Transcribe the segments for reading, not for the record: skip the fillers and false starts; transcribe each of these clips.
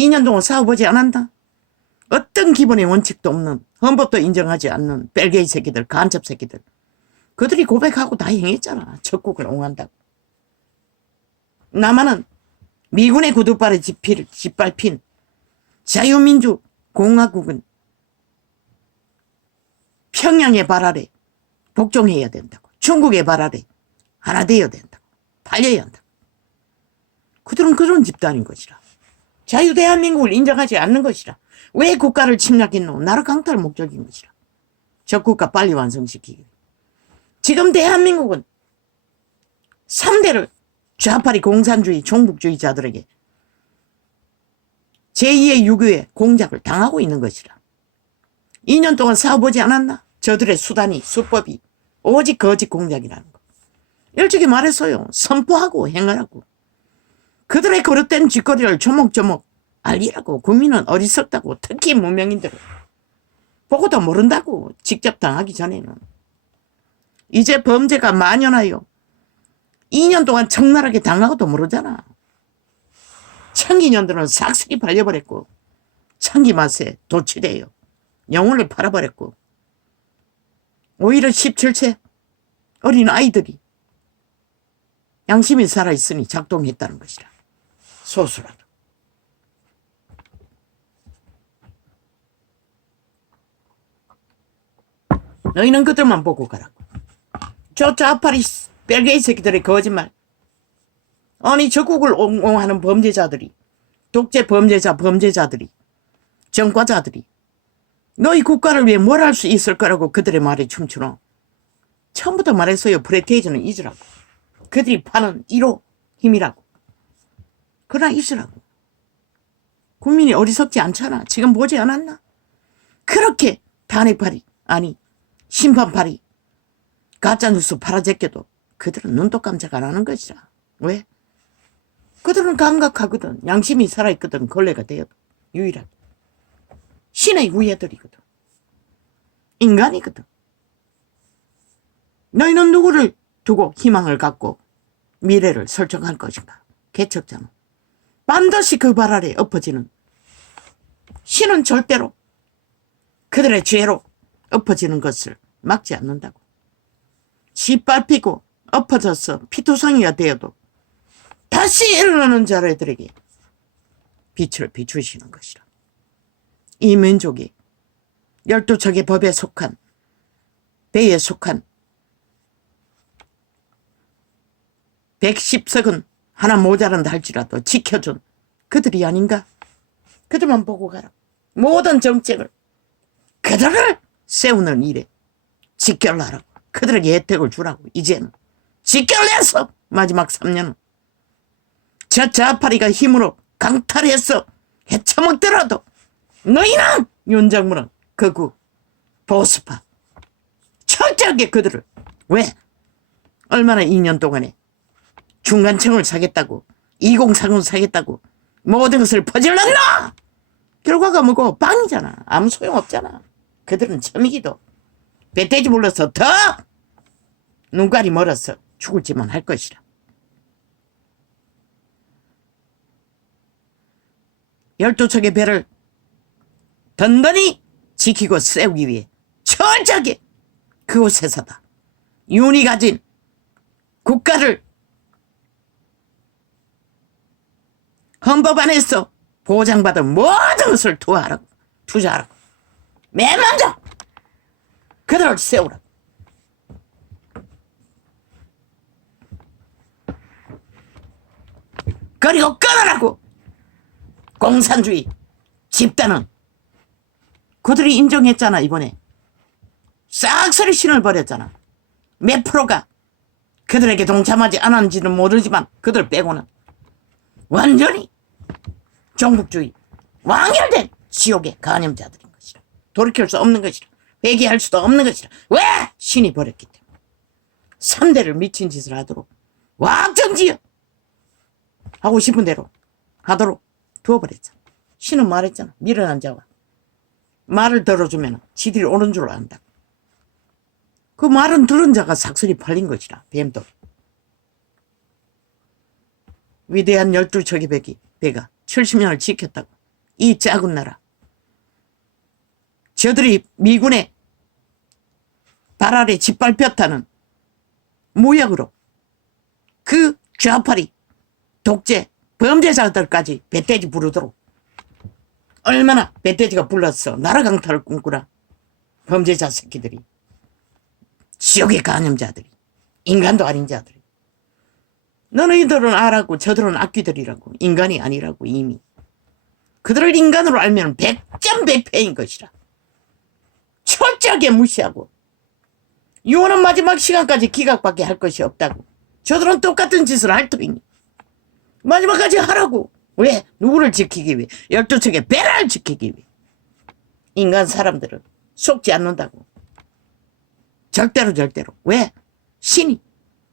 2년 동안 싸워보지 않았나? 어떤 기본의 원칙도 없는, 헌법도 인정하지 않는 벨게이 새끼들, 간첩 새끼들. 그들이 고백하고 다 행했잖아. 적국을 옹호한다고. 남한은 미군의 구두발에 짓밟힌 자유민주 공화국은 평양의 발 아래 복종해야 된다고. 중국의 발 아래 하나 되어야 된다고. 팔려야 한다고. 그들은 그런 집단인 것이라. 자유대한민국을 인정하지 않는 것이라. 왜 국가를 침략했노? 나라 강탈 목적인 것이라. 적국가 빨리 완성시키기. 지금 대한민국은 3대를 좌파리 공산주의 종북주의자들에게 제2의 유교의 공작을 당하고 있는 것이라. 2년 동안 싸워보지 않았나? 저들의 수단이, 수법이 오직 거짓 공작이라는 거. 일찍이 말했어요. 선포하고 행하라고. 그들의 거릇된 짓거리를 조목조목 알리라고. 국민은 어리석다고. 특히 무명인들은. 보고도 모른다고. 직접 당하기 전에는. 이제 범죄가 만연하여 2년 동안 적나라하게 당하고도 모르잖아. 청기년들은 싹쓸이 발려버렸고 청기 맛에 도취돼요. 영혼을 팔아버렸고 오히려 17세 어린 아이들이 양심이 살아있으니 작동했다는 것이라. 소수라도. 너희는 그들만 보고 가라고. 저 좌파리 벨게이 새끼들의 거짓말. 아니 적국을 옹호하는 범죄자들이, 독재 범죄자들이, 정과자들이 너희 국가를 위해 뭘 할 수 있을 거라고 그들의 말에 춤추노. 처음부터 말했어요. 프레테이즈는 잊으라고. 그들이 파는 1호 힘이라고. 그러나 잊으라고. 국민이 어리석지 않잖아. 지금 보지 않았나? 그렇게 탄핵파리, 아니 심판파리, 가짜뉴스 팔아제껴도 그들은 눈도 깜짝 안 하는 것이라. 왜? 그들은 감각하거든. 양심이 살아있거든. 걸레가 되어도. 유일하게. 신의 후예들이거든. 인간이거든. 너희는 누구를 두고 희망을 갖고 미래를 설정할 것인가? 개척자는. 반드시 그 발 아래 엎어지는. 신은 절대로 그들의 죄로 엎어지는 것을 막지 않는다고. 짓밟히고 엎어져서 피투성이가 되어도 다시 일어나는 자들에게 빛을 비추시는 것이라. 이 민족이 12척의 법에 속한, 배에 속한 110석은 하나 모자란다 할지라도 지켜준 그들이 아닌가? 그들만 보고 가라. 모든 정책을 그들을 세우는 일에 직결하라고. 그들에게 혜택을 주라고. 이제는 직결해서 마지막 3년은 저 좌파리가 힘으로 강탈해서 헤쳐먹더라도 너희는 윤정물은 극우 보수파 철저하게 그들을. 왜? 얼마나 2년 동안에 중간층을 사겠다고 2030 사겠다고 모든 것을 퍼질렀나? 결과가 뭐고? 빵이잖아. 아무 소용없잖아. 그들은 처미기도 배돼지 불러서 더 눈깔이 멀어서 죽을지만 할 것이라. 12척의 배를 든든히 지키고 세우기 위해 철저하게 그곳에서다 윤이 가진 국가를 헌법 안에서 보장받은 모든 것을 투자하라고. 맨 먼저 그들을 세우라고. 그리고 끊으라고. 공산주의 집단은 그들이 인정했잖아. 이번에 싹쓸이 신을 버렸잖아. 몇 프로가 그들에게 동참하지 않았는지는 모르지만 그들 빼고는 완전히 종북주의 완결된 지옥의 간염자들인 것이라. 돌이킬 수 없는 것이라. 회개할 수도 없는 것이라. 왜? 신이 버렸기 때문에. 3대를 미친 짓을 하도록 왁정지어 하고 싶은 대로 하도록 두어버렸잖아. 신은 말했잖아. 미련한 자와 말을 들어주면 지들이 옳은 줄 안다. 그 말은 들은 자가 삭슬이 팔린 것이라. 뱀도. 위대한 12척의 배가 70년을 지켰다고. 이 작은 나라. 저들이 미군의 발 아래 짓밟혔다는 무역으로 그 좌파리 독재 범죄자들까지 배돼지 부르도록 얼마나 배돼지가 불렀어. 나라 강탈을 꿈꾸라. 범죄자 새끼들이. 지옥의 간염자들이. 인간도 아닌 자들이. 너희들은 알았고 저들은 악귀들이라고. 인간이 아니라고 이미. 그들을 인간으로 알면 백전백패인 것이라. 철저하게 무시하고 유언은 마지막 시간까지 기각밖에 할 것이 없다고. 저들은 똑같은 짓을 할 터이니 마지막까지 하라고. 왜? 누구를 지키기 위해? 12척의 배를 지키기 위해. 인간 사람들은 속지 않는다고. 절대로. 왜? 신이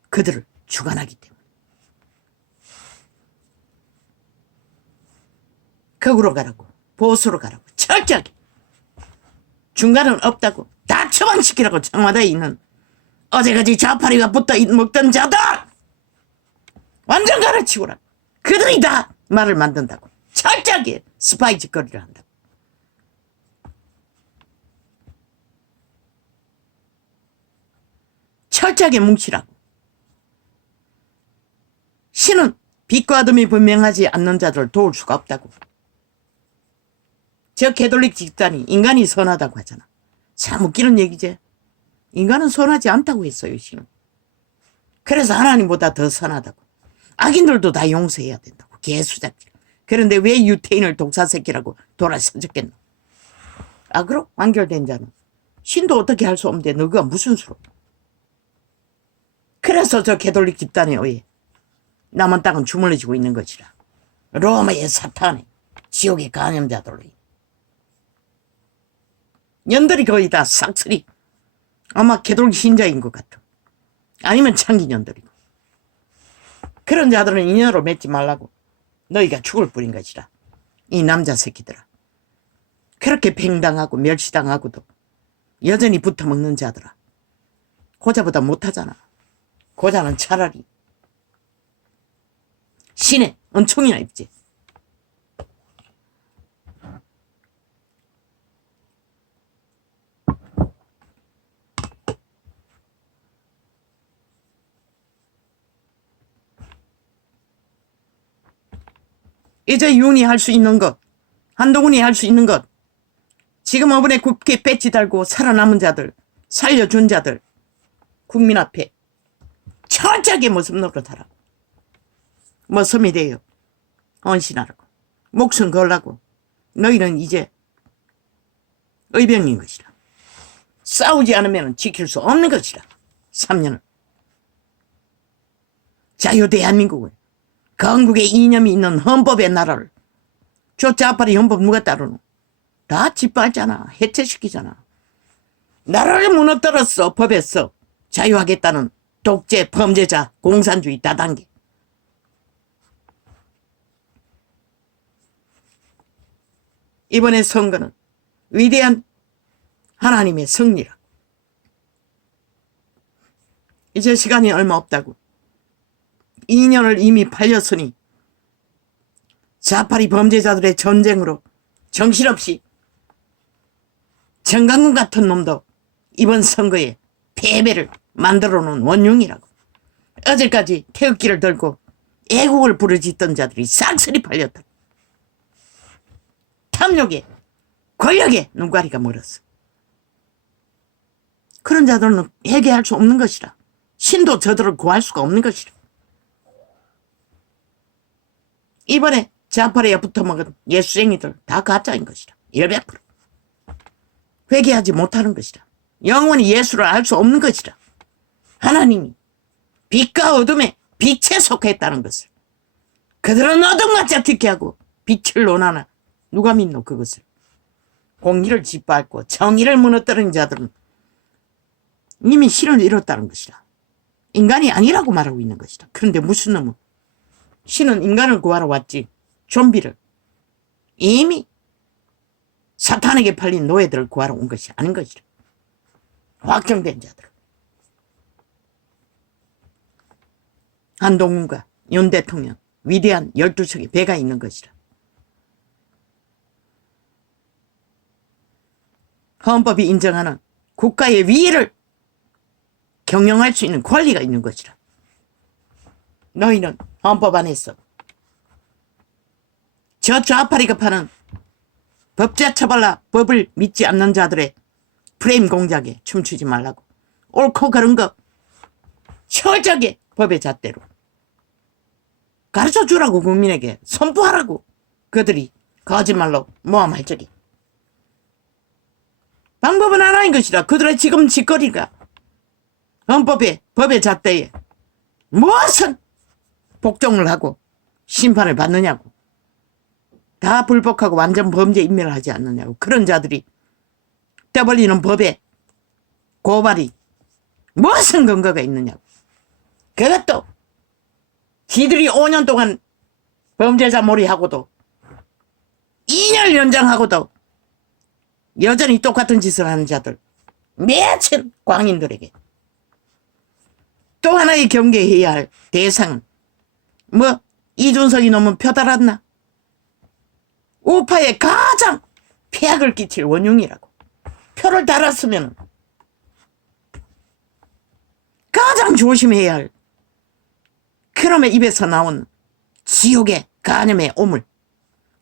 그들을 주관하기 때문에. 극으로 가라고. 보수로 가라고. 철저하게. 중간은 없다고. 다 처방시키라고. 청와대에 있는 어제까지 좌파리가 붙어 먹던 자들 완전 가르치고라. 그들이 다 말을 만든다고. 철저하게 스파이 짓거리를 한다고. 철저하게 뭉치라고. 신은 빛과 어둠이 분명하지 않는 자들을 도울 수가 없다고. 저 개돌릭 집단이 인간이 선하다고 하잖아. 참 웃기는 얘기지. 인간은 선하지 않다고 했어요, 신은. 그래서 하나님보다 더 선하다고. 악인들도 다 용서해야 된다고. 개수작질. 그런데 왜 유태인을 독사새끼라고 돌아서졌겠노? 악으로 완결된 자는 신도 어떻게 할 수 없는데 너가 무슨 수로. 그래서 저 개돌릭 집단에 의해 남은 땅은 주물러지고 있는 것이라. 로마의 사탄의 지옥의 간염자들로. 년들이 거의 다 싹쓸이 아마 개돌릭 신자인 것 같아. 아니면 창기년들이고. 그런 자들은 인연으로 맺지 말라고. 너희가 죽을 뿐인 것이라. 이 남자 새끼들아. 그렇게 팽당하고 멸시당하고도 여전히 붙어먹는 자들아. 고자보다 못하잖아. 고자는 차라리 신의 은총이나 입지. 이제 윤이 할 수 있는 것, 한동훈이 할 수 있는 것, 지금 어번에 굳게 배지 달고 살아남은 자들, 살려준 자들, 국민 앞에 철저하게 모습 노릇하라고. 모섬이 돼요. 헌신하라고. 목숨 걸라고. 너희는 이제 의병인 것이라. 싸우지 않으면 지킬 수 없는 것이라. 3년을. 자유 대한민국을. 건국의 이념이 있는 헌법의 나라를. 저 좌파리 헌법 누가 따르노? 다 짓밟잖아. 해체시키잖아. 나라를 무너뜨렸어. 법에서. 자유하겠다는 독재, 범죄자, 공산주의 다단계. 이번의 선거는 위대한 하나님의 승리라. 이제 시간이 얼마 없다고. 2년을 이미 팔렸으니 좌파리 범죄자들의 전쟁으로 정신없이 정강훈 같은 놈도 이번 선거에 패배를 만들어 놓은 원흉이라고. 어제까지 태극기를 들고 애국을 부르짖던 자들이 싹쓸이 팔렸다. 탐욕에 권력에 눈가리가 멀었어. 그런 자들은 해결할 수 없는 것이라. 신도 저들을 구할 수가 없는 것이라. 이번에 좌파리에 붙어먹은 예수쟁이들 다 가짜인 것이라. 100%. 회개하지 못하는 것이라. 영원히 예수를 알 수 없는 것이라. 하나님이 빛과 어둠에 빛에 속했다는 것을. 그들은 어둠과 잡히게 하고 빛을 논하나 누가 믿노 그것을. 공의를 짓밟고 정의를 무너뜨린 자들은 이미 신을 잃었다는 것이라. 인간이 아니라고 말하고 있는 것이라. 그런데 무슨 놈은 신은 인간을 구하러 왔지 좀비를 이미 사탄에게 팔린 노예들을 구하러 온 것이 아닌 것이라. 확정된 자들. 한동훈과 윤 대통령 위대한 12척의 배가 있는 것이라. 헌법이 인정하는 국가의 위를 경영할 수 있는 권리가 있는 것이라. 너희는 헌법 안에서 저 좌파리가 파는 법자 처벌라 법을 믿지 않는 자들의 프레임 공작에 춤추지 말라고. 옳고 그른 거 철저하게 법의 잣대로 가르쳐주라고. 국민에게 선포하라고. 그들이 거짓말로 모함할 적이. 방법은 하나인 것이라. 그들의 지금 짓거리가 헌법에 법의 잣대에 무엇은 복종을 하고 심판을 받느냐고. 다 불복하고 완전 범죄 인멸을 하지 않느냐고. 그런 자들이 떠벌리는 법에 고발이 무슨 근거가 있느냐고. 그것도 지들이 5년 동안 범죄자 몰이하고도 2년 연장하고도 여전히 똑같은 짓을 하는 자들 며칠 광인들에게. 또 하나의 경계해야 할 대상은 뭐 이준석이 놈은 표 달았나? 우파에 가장 폐악을 끼칠 원흉이라고. 표를 달았으면 가장 조심해야 할 그놈의 입에서 나온 지옥의 간염의 오물.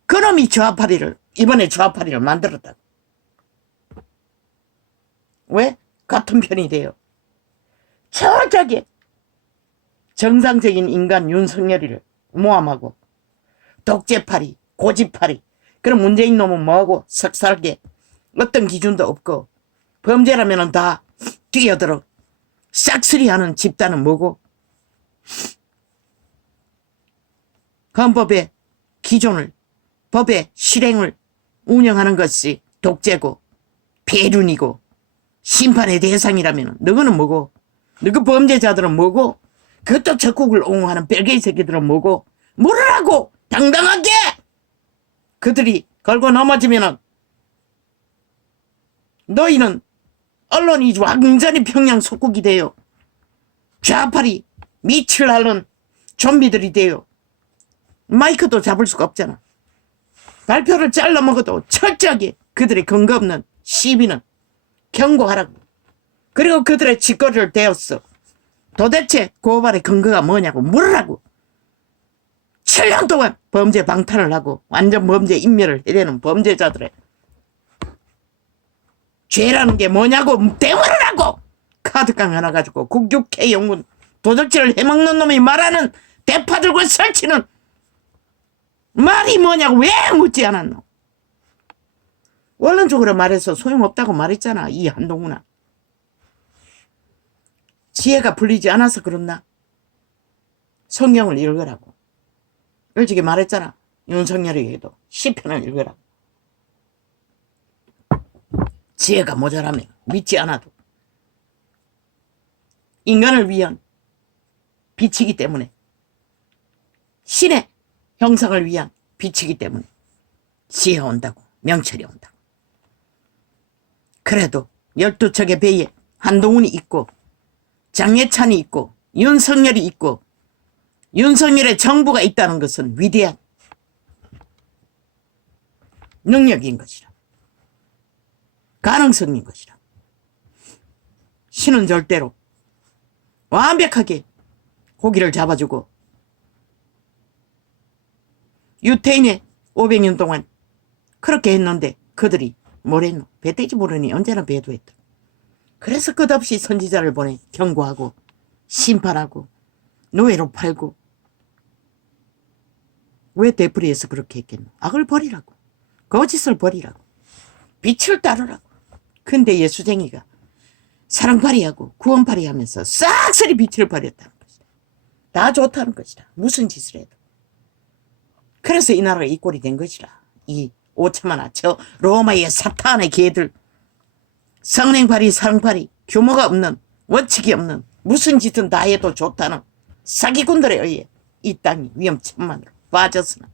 그놈이 좌파리를 이번에 좌파리를 만들었다. 왜? 같은 편이 돼요. 철저하게 정상적인 인간 윤석열이를 모함하고 독재파리, 고집파리, 그런 문재인 놈은 뭐하고 석살게 어떤 기준도 없고 범죄라면 다 뛰어들어 싹쓸이하는 집단은 뭐고? 헌법의 기존을, 법의 실행을 운영하는 것이 독재고 배륜이고 심판의 대상이라면 너희는 뭐고? 너희 범죄자들은 뭐고? 그것도 적국을 옹호하는 별개의 새끼들은 뭐고? 뭐라고 당당하게 그들이 걸고 넘어지면은 너희는 언론이 완전히 평양 속국이 돼요. 좌파리 밑을 앓는 좀비들이 돼요. 마이크도 잡을 수가 없잖아. 발표를 잘라 먹어도 철저하게 그들의 근거 없는 시비는 경고하라고. 그리고 그들의 짓거리를 대었어. 도대체 고발의 근거가 뭐냐고 물으라고. 7년 동안 범죄 방탄을 하고 완전 범죄 인멸을 해대는 범죄자들의 죄라는 게 뭐냐고 대물으라고. 카드깡 하나 가지고 국육회 영문 도적질을 해먹는 놈이 말하는 대파들과 설치는 말이 뭐냐고 왜 묻지 않았노? 원론적으로 말해서 소용없다고 말했잖아. 이 한동훈아. 지혜가 풀리지 않아서 그렇나? 성경을 읽으라고. 일찍이 말했잖아. 윤석열에게도 시편을 읽으라고. 지혜가 모자라면 믿지 않아도 인간을 위한 빛이기 때문에, 신의 형상을 위한 빛이기 때문에 지혜가 온다고, 명철이 온다고. 그래도 12척의 배에 한동훈이 있고 장예찬이 있고 윤석열이 있고 윤석열의 정부가 있다는 것은 위대한 능력인 것이라. 가능성인 것이라. 신은 절대로 완벽하게 고기를 잡아주고 유태인의 500년 동안 그렇게 했는데 그들이 뭘 했노? 배떼지 모르니 언제나 배도했다. 그래서 끝없이 선지자를 보내 경고하고 심판하고 노예로 팔고. 왜 되풀이해서 그렇게 했겠노? 악을 버리라고, 거짓을 버리라고, 빛을 따르라고. 근데 예수쟁이가 사랑팔이하고 구원팔이 하면서 싹쓸이 빛을 버렸다는 것이다. 다 좋다는 것이다. 무슨 짓을 해도. 그래서 이 나라가 이 꼴이 된 것이라. 이 5천만아 저 로마의 사탄의 개들, 성냉팔이 사랑팔이, 규모가 없는, 원칙이 없는, 무슨 짓은 다 해도 좋다는 사기꾼들에 의해 이 땅이 위험천만으로 빠졌으나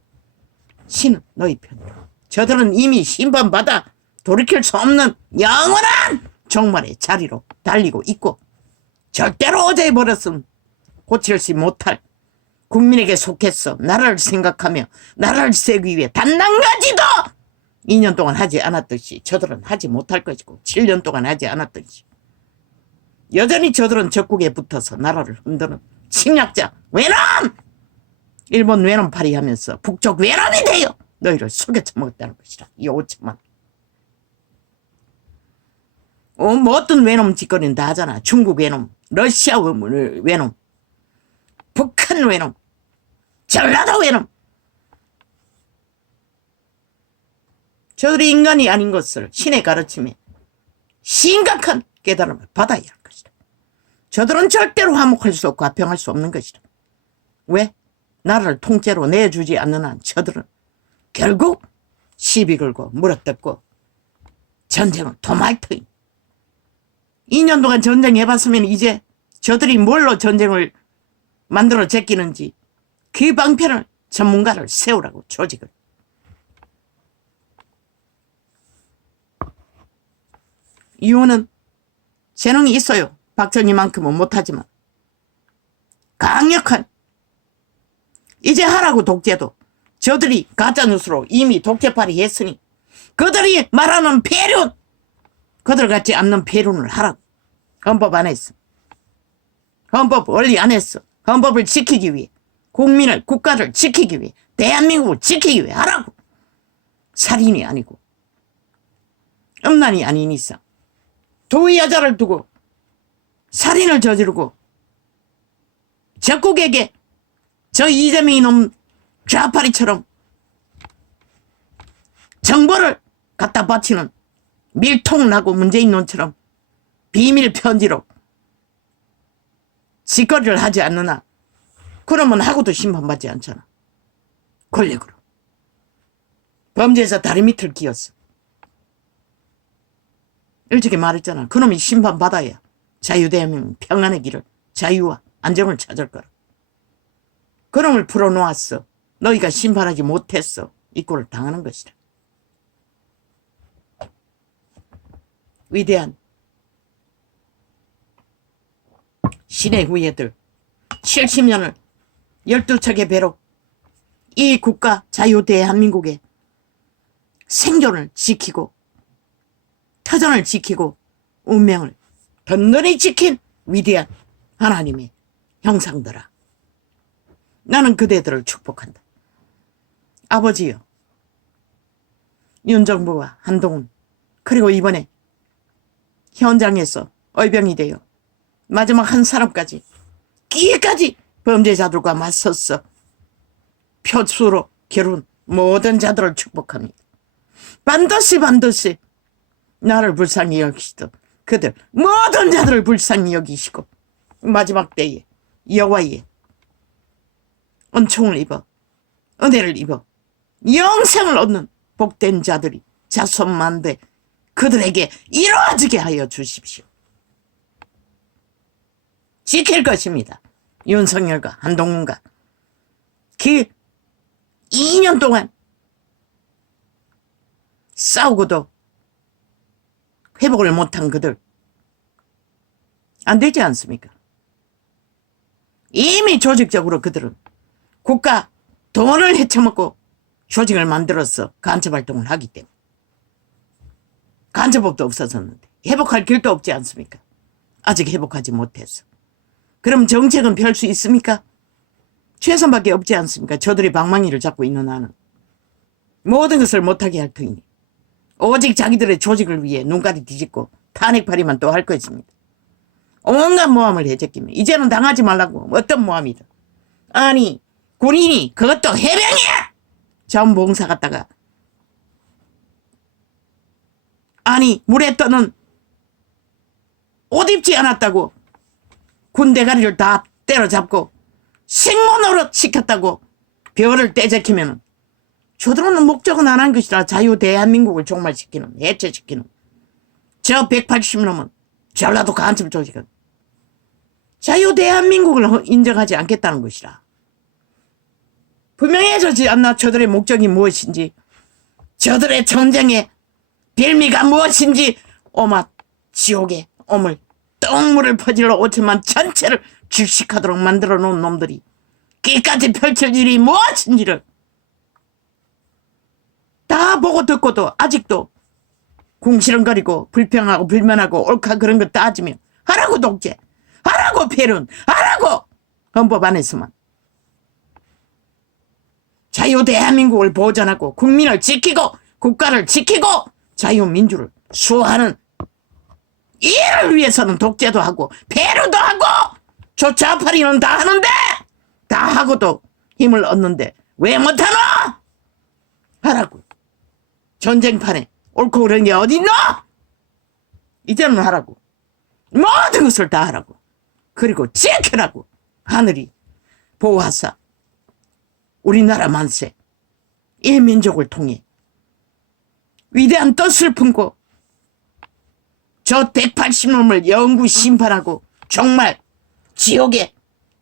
신은 너희 편이라. 저들은 이미 심판받아 돌이킬 수 없는 영원한 종말의 자리로 달리고 있고 절대로 어제 버렸음 고칠지 못할 국민에게 속해서 나라를 생각하며 나라를 세우기 위해 단 한 가지도 2년 동안 하지 않았듯이 저들은 하지 못할 것이고 7년 동안 하지 않았듯이 여전히 저들은 적국에 붙어서 나라를 흔드는 침략자 외놈! 일본 외놈팔이 하면서 북쪽 외놈이 되어 너희를 속여 처먹었다는 것이라. 이 5천만. 뭐 어떤 외놈 짓거리는 다 하잖아. 중국 외놈, 러시아 외놈, 북한 외놈, 전라도 외놈. 저들이 인간이 아닌 것을 신의 가르침에 심각한 깨달음을 받아야 할 것이다. 저들은 절대로 화목할 수 없고 화평할 수 없는 것이다. 왜? 나라를 통째로 내주지 않는 한 저들은 결국 시비 걸고 물어뜯고 전쟁은 도말 터임. 2년 동안 전쟁해봤으면 이제 저들이 뭘로 전쟁을 만들어 제끼는지 그 방편을 전문가를 세우라고 조직을. 이유는 재능이 있어요. 박정희만큼은 못하지만 강력한 이제 하라고 독재도 저들이 가짜뉴스로 이미 독재팔이 했으니 그들이 말하는 폐륜 그들 같지 않는 폐륜을 하라고. 헌법 안 했어. 헌법 원리 안 했어. 헌법을 지키기 위해 국민을 국가를 지키기 위해 대한민국을 지키기 위해 하라고. 살인이 아니고 음란이 아닌 이상 두 여자를 두고 살인을 저지르고 적국에게 저 이재명이 놈 좌파리처럼 정보를 갖다 바치는 밀통나고 문재인 놈처럼 비밀 편지로 짓거리를 하지 않느나 그러면 하고도 심판받지 않잖아. 권력으로. 범죄에서 다리 밑을 끼었어. 일찍이 말했잖아. 그놈이 심판받아야 자유대한민국 평안의 길을 자유와 안정을 찾을 거라. 그놈을 풀어놓았어. 너희가 심판하지 못했어. 이 꼴을 당하는 것이다. 위대한 신의 후예들 70년을 12척의 배로 이 국가 자유대한민국의 생존을 지키고 터전을 지키고 운명을 든든히 지킨 위대한 하나님의 형상들아. 나는 그대들을 축복한다. 아버지여, 윤정부와 한동훈 그리고 이번에 현장에서 의병이 되어 마지막 한 사람까지 끼까지 범죄자들과 맞섰어 표수로 겨룬 모든 자들을 축복합니다. 반드시 나를 불쌍히 여기시던 그들 모든 자들을 불쌍히 여기시고 마지막 때에 여호와의 은총을 입어 은혜를 입어 영생을 얻는 복된 자들이 자손만대 그들에게 이루어지게 하여 주십시오. 지킬 것입니다. 윤석열과 한동훈과 그 2년 동안 싸우고도 회복을 못한 그들 안 되지 않습니까? 이미 조직적으로 그들은 국가 돈을 헤쳐먹고 조직을 만들어서 간첩활동을 하기 때문에 간첩법도 없어졌는데 회복할 길도 없지 않습니까? 아직 회복하지 못했어. 그럼 정책은 펼 수 있습니까? 최선밖에 없지 않습니까? 저들이 방망이를 잡고 있는 한은 모든 것을 못하게 할 터이니 오직 자기들의 조직을 위해 눈깔이 뒤집고 탄핵팔이만 또 할 것입니다. 온갖 모함을 해제끼면 이제는 당하지 말라고. 어떤 모함이든. 아니 군인이 그것도 해병이야. 자원봉사 갔다가 아니 물에 떠는 옷 입지 않았다고 군대가리를 다 때려잡고 식모노릇 시켰다고 별을 떼제키면은 저들은 목적은 안 한 것이라 자유 대한민국을 종말시키는 해체시키는 저 180넘은 전라도 간첩 조직은 자유 대한민국을 인정하지 않겠다는 것이라. 분명해지지 않나 저들의 목적이 무엇인지 저들의 전쟁의 빌미가 무엇인지 오마 지옥의 오물 똥물을 퍼질러 5천만 전체를 질식하도록 만들어 놓은 놈들이 끝까지 펼칠 일이 무엇인지를 다 보고 듣고도 아직도 궁시렁거리고 불평하고 불만하고 옳다 그런 거 따지며 하라고 독재, 하라고 폐륜, 하라고 헌법 안에서만 자유 대한민국을 보존하고 국민을 지키고 국가를 지키고 자유민주를 수호하는 이를 위해서는 독재도 하고 폐륜도 하고 조차파리는 다 하는데 다 하고도 힘을 얻는데 왜 못하노? 하라고. 전쟁판에 옳고 그런 게 어디 있노? 이제는 하라고. 모든 것을 다 하라고. 그리고 지키라고. 하늘이 보호하사 우리나라 만세 이 민족을 통해 위대한 뜻을 품고 저 180놈을 영구 심판하고 정말 지옥의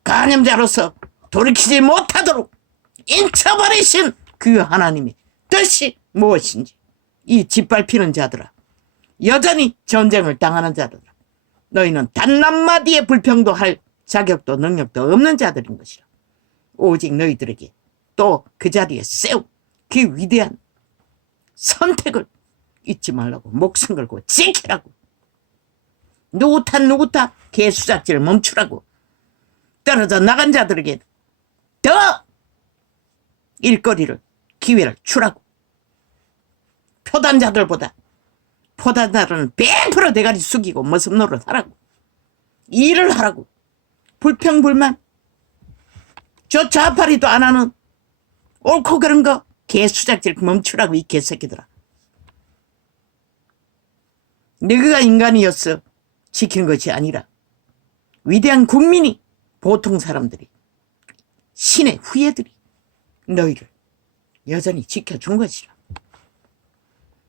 간염자로서 돌이키지 못하도록 인쳐버리신 그 하나님의 뜻이 무엇인지 이 짓밟히는 자들아, 여전히 전쟁을 당하는 자들아, 너희는 단 한마디의 불평도 할 자격도 능력도 없는 자들인 것이라. 오직 너희들에게 또 그 자리에 세운 그 위대한 선택을 잊지 말라고. 목숨 걸고 지키라고. 누구 탓 개수작질 멈추라고. 떨어져 나간 자들에게 더 일거리를 기회를 주라고. 표단자들보다 포단자들은 100% 대가리 숙이고 머슴 노릇 하라고. 일을 하라고. 불평불만 저 좌파리도 안 하는 옳고 그런 거 개수작질 멈추라고. 이 개새끼들아. 너희가 인간이었어 지킨 것이 아니라 위대한 국민이, 보통 사람들이, 신의 후예들이 너희를 여전히 지켜준 것이라.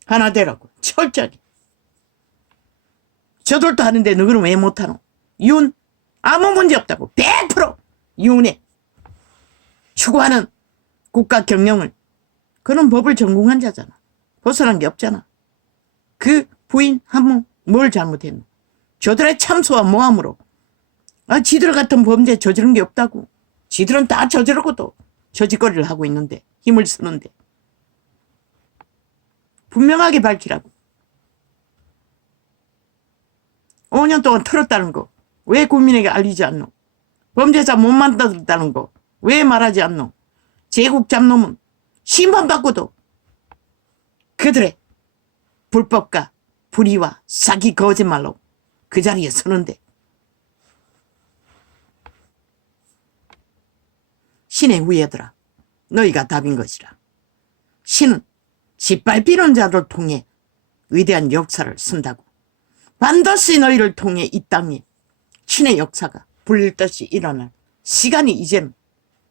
하나 되라고. 철저하게. 저들도 하는데 너희는 왜 못하노? 윤 아무 문제 없다고. 100% 윤에 추구하는 국가 경영을, 그런 법을 전공한 자잖아. 벗어난 게 없잖아. 그 부인 한모 뭘 잘못했노? 저들의 참소와 모함으로 지들 같은 범죄 저지른 게 없다고. 지들은 다 저지르고도 저짓거리를 하고 있는데, 힘을 쓰는데. 분명하게 밝히라고. 5년 동안 털었다는 거 왜 국민에게 알리지 않노? 범죄자 못 만들었다는 거 왜 말하지 않노? 제국 잡놈은 심판받고도 그들의 불법과 불의와 사기 거짓말로 그 자리에 서는데, 신의 후예들아, 너희가 답인 것이라. 신은 짓밟히는 자를 통해 위대한 역사를 쓴다고. 반드시 너희를 통해 이 땅에 신의 역사가 불릴듯이 일어날 시간이 이제는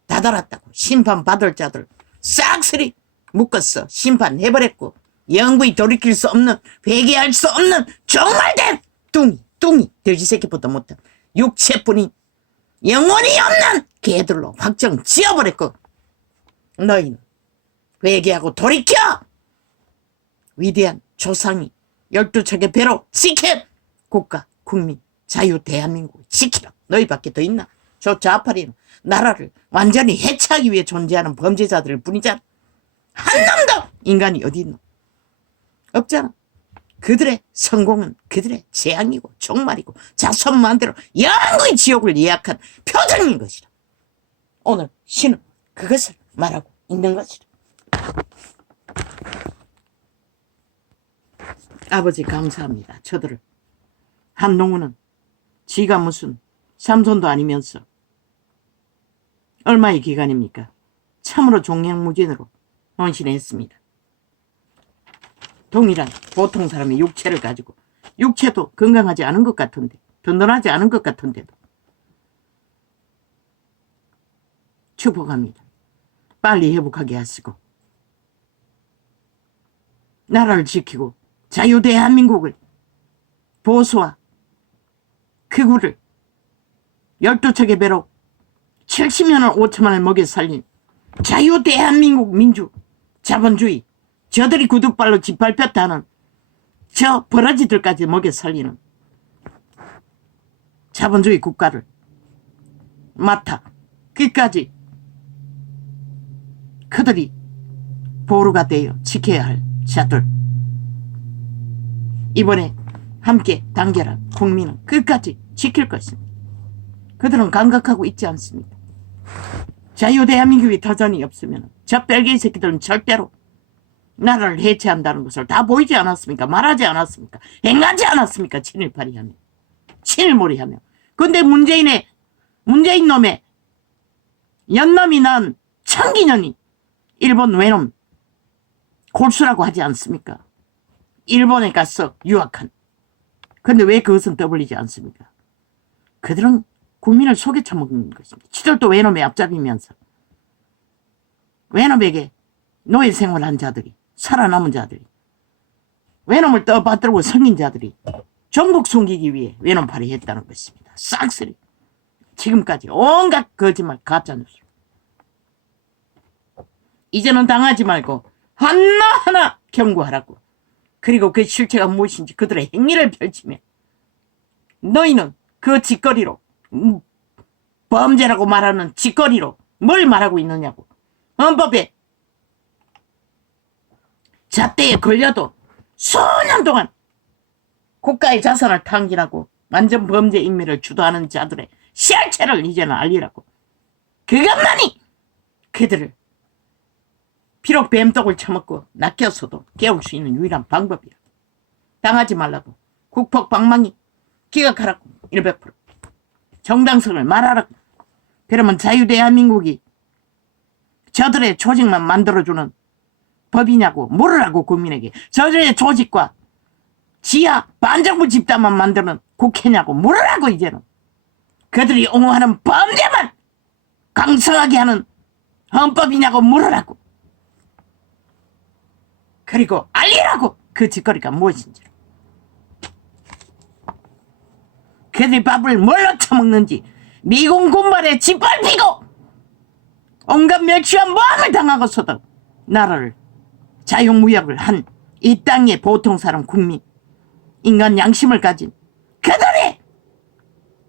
다다랐다고. 심판받을 자들 싹쓸이 묶었어. 심판해버렸고 영구히 돌이킬 수 없는, 회개할 수 없는 정말된 뚱이 돼지새끼보다 못한 육체뿐인 영혼이 없는 개들로 확정 지어버렸고, 너희는 회개하고 돌이켜 위대한 조상이 12척의 배로 지킨 국가, 국민, 자유 대한민국 지키라. 너희밖에 더 있나? 저 좌파리는 나라를 완전히 해체하기 위해 존재하는 범죄자들 뿐이잖아. 한 놈도 인간이 어디 있노? 없잖아. 그들의 성공은 그들의 재앙이고 종말이고 자손만대로 영구히 지옥을 예약한 표정인 것이라. 오늘 신은 그것을 말하고 있는 것이라. 아버지 감사합니다. 저들을. 한동훈은 지가 무슨 삼손도 아니면서 얼마의 기간입니까? 참으로 종횡무진으로 헌신했습니다. 동일한 보통 사람의 육체를 가지고, 육체도 건강하지 않은 것 같은데, 든든하지 않은 것 같은데도 축복합니다. 빨리 회복하게 하시고 나라를 지키고 자유 대한민국을 보수와 극우를 12척의 배로 70년을 5천만을 먹여 살린 자유 대한민국 민주 자본주의, 저들이 구두발로 짓밟혔다는 저 버러지들까지 먹여 살리는 자본주의 국가를 맡아 끝까지 그들이 보루가 되어 지켜야 할 자들 이번에 함께 단결한 국민은 끝까지 지킬 것입니다. 그들은 감각하고 있지 않습니다. 자유대한민국이 터전이 없으면 저 뺄개이 새끼들은 절대로 나라를 해체한다는 것을 다 보이지 않았습니까? 말하지 않았습니까? 행하지 않았습니까? 친일파리 하며 친일몰이 하며. 근데 문재인 놈의 연남이 난 청기년이 일본 외놈 골수라고 하지 않습니까? 일본에 가서 유학한. 근데 왜 그것은 떠벌리지 않습니까? 그들은 국민을 속에 처먹는 것입니다. 지들도 외놈의 앞잡이면서 외놈에게 노예 생활한 자들이, 살아남은 자들이, 외놈을 떠받들고 섬긴 자들이 전국 숨기기 위해 외놈팔이 했다는 것입니다. 싹쓸이 지금까지 온갖 거짓말 가짜뉴스. 이제는 당하지 말고 하나하나 경고하라고. 그리고 그 실체가 무엇인지 그들의 행위를 펼치며 너희는 그 짓거리로 범죄라고 말하는 짓거리로 뭘 말하고 있느냐고. 헌법에 잣대에 걸려도 수년 동안 국가의 자산을 탕진하고 완전 범죄 인멸을 주도하는 자들의 실체를 이제는 알리라고. 그것만이 그들을 비록 뱀떡을 처먹고 낚여서도 깨울 수 있는 유일한 방법이야. 당하지 말라고. 국폭방망이 기각하라고. 100%. 정당성을 말하라고. 그러면 자유대한민국이 저들의 조직만 만들어주는 법이냐고 물으라고. 국민에게. 저들의 조직과 지하 반정부 집단만 만드는 국회냐고 물으라고. 이제는 그들이 옹호하는 범죄만 강성하게 하는 헌법이냐고 물으라고. 그리고 알리라고. 그 짓거리가 무엇인지. 그들이 밥을 뭘로 처먹는지 미군 군발에 짓밟히고 온갖 멸치와 모함을 당하고서도 나라를 자유무역을 한 이 땅의 보통 사람 국민, 인간 양심을 가진 그들이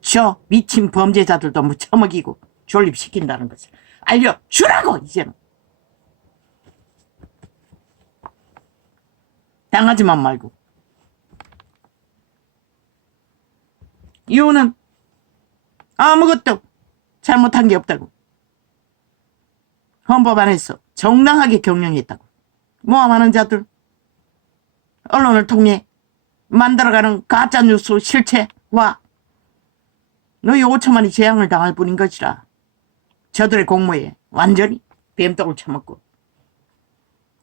저 미친 범죄자들도 뭐 처먹이고 존립시킨다는 것을 알려주라고. 이제는 당하지만 말고. 이유는 아무것도 잘못한 게 없다고. 헌법 안에서 정당하게 경영했다고. 모함하는 자들, 언론을 통해 만들어가는 가짜뉴스 실체와 너희 5천만이 재앙을 당할 뿐인 것이라. 저들의 공모에 완전히 뱀떡을 쳐먹고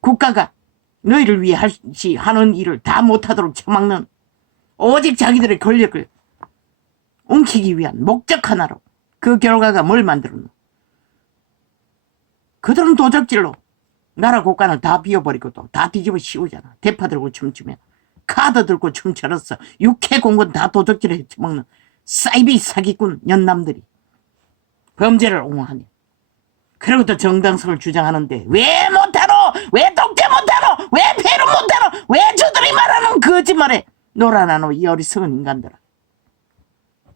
국가가 너희를 위해 하는 일을 다 못하도록 쳐막는 오직 자기들의 권력을 움키기 위한 목적 하나로 그 결과가 뭘 만들었노? 그들은 도적질로 나라 국가는 다 비워버리고 다 뒤집어 씌우잖아. 대파 들고 춤추면 카드 들고 춤춰서 육해 공군 다 도적질에 처먹는 사이비 사기꾼 연남들이 범죄를 옹호하네. 그리고 또 정당성을 주장하는데 왜 못하노? 왜 독재 못하노? 왜 패를 못하노? 왜 저들이 말하는 거짓말에 놀아나노? 이 어리석은 인간들아.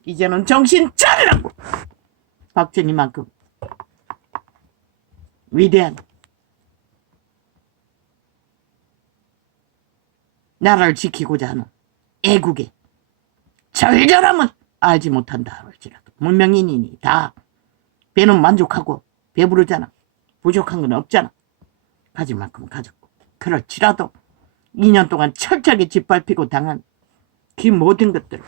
이제는 정신 차리라고. 박정희만큼 위대한 나라를 지키고자 하는 애국의 절절함은 알지 못한다 할지라도 문명인이니 다 배는 만족하고 배부르잖아. 부족한 건 없잖아. 가질 만큼은 가졌고. 그렇지라도 2년 동안 철저하게 짓밟히고 당한 그 모든 것들을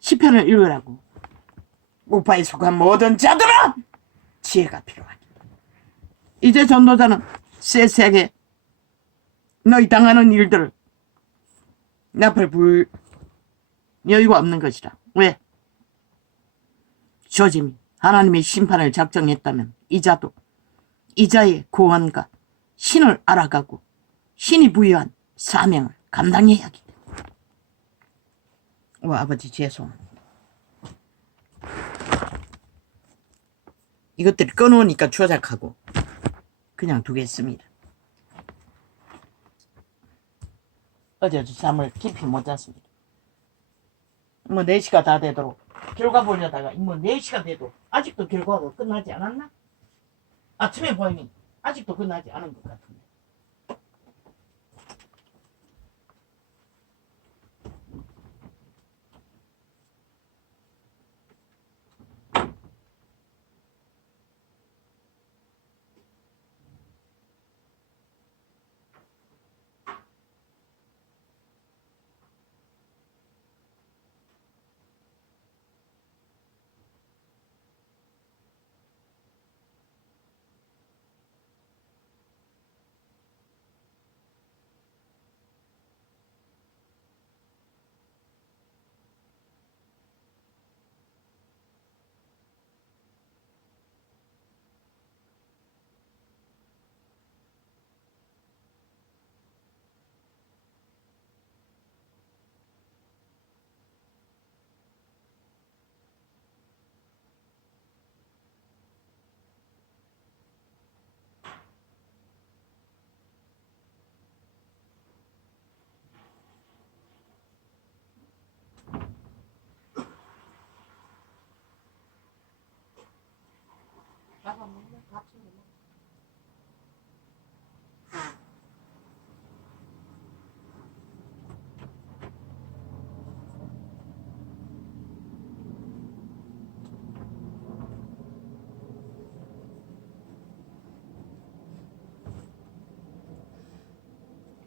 시편을 읽으라고. 우파에 속한 모든 자들아 지혜가 필요하다. 이제 전도자는 세세하게 너희 당하는 일들을 나팔 불 여유가 없는 것이라. 왜? 조짐이 하나님의 심판을 작정했다면 이자도 이자의 구원과 신을 알아가고 신이 부여한 사명을 감당해야 하기 때문에. 아버지 죄송합니다. 이것들이 끊어오니까 조작하고 그냥 두겠습니다. 어제도 잠을 깊이 못 잤습니다. 뭐 4시가 다 되도록 결과 보려다가 뭐 4시가 돼도 아직도 결과가 끝나지 않았나? 아침에 보니 아직도 끝나지 않은 것 같은데.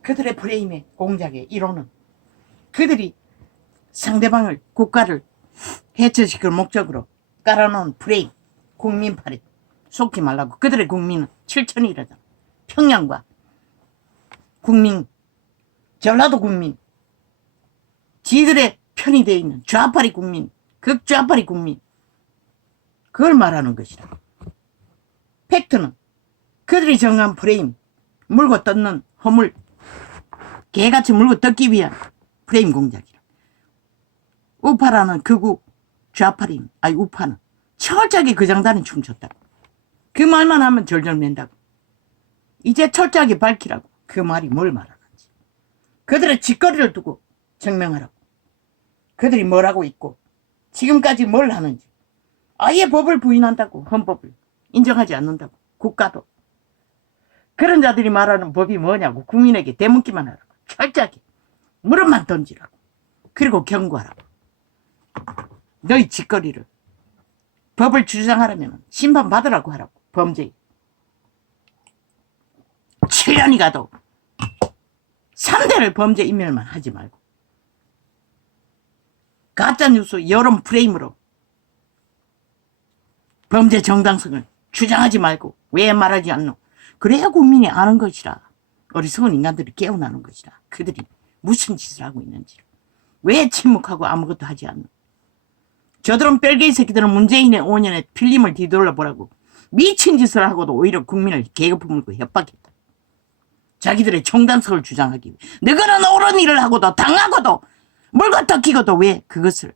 그들의 프레임의 공작의 이론은 그들이 상대방을 국가를 해체시킬 목적으로 깔아놓은 프레임 국민팔이 속지 말라고. 그들의 국민은 7천이라잖아. 평양과 국민 전라도 국민 지들의 편이 되어 있는 좌파리 국민 극좌파리 국민 그걸 말하는 것이다. 팩트는 그들이 정한 프레임 물고 뜯는 허물 개같이 물고 뜯기 위한 프레임 공작이라. 우파라는 극우 좌파린 아니 우파는 철저하게 그 장단에 춤췄다고. 그 말만 하면 절절 맨다고. 이제 철저하게 밝히라고. 그 말이 뭘 말하는지. 그들의 짓거리를 두고 증명하라고. 그들이 뭘 하고 있고 지금까지 뭘 하는지. 아예 법을 부인한다고. 헌법을 인정하지 않는다고. 국가도. 그런 자들이 말하는 법이 뭐냐고 국민에게 대묻기만 하라고. 철저하게 물음만 던지라고. 그리고 경고하라고. 너희 짓거리를 법을 주장하려면 심판받으라고 하라고. 범죄 7년이 가도 3대를 범죄 인멸만 하지 말고 가짜뉴스 여론 프레임으로 범죄 정당성을 주장하지 말고 왜 말하지 않노? 그래야 국민이 아는 것이라. 어리석은 인간들이 깨어나는 것이라. 그들이 무슨 짓을 하고 있는지. 왜 침묵하고 아무것도 하지 않노? 저들은 뺄개이 새끼들은 문재인의 5년의 필림을 뒤돌아보라고 미친 짓을 하고도 오히려 국민을 계급품 물고 협박했다. 자기들의 정당성을 주장하기 위해 너희는 옳은 일을 하고도 당하고도 물고 뜯기고도 왜 그것을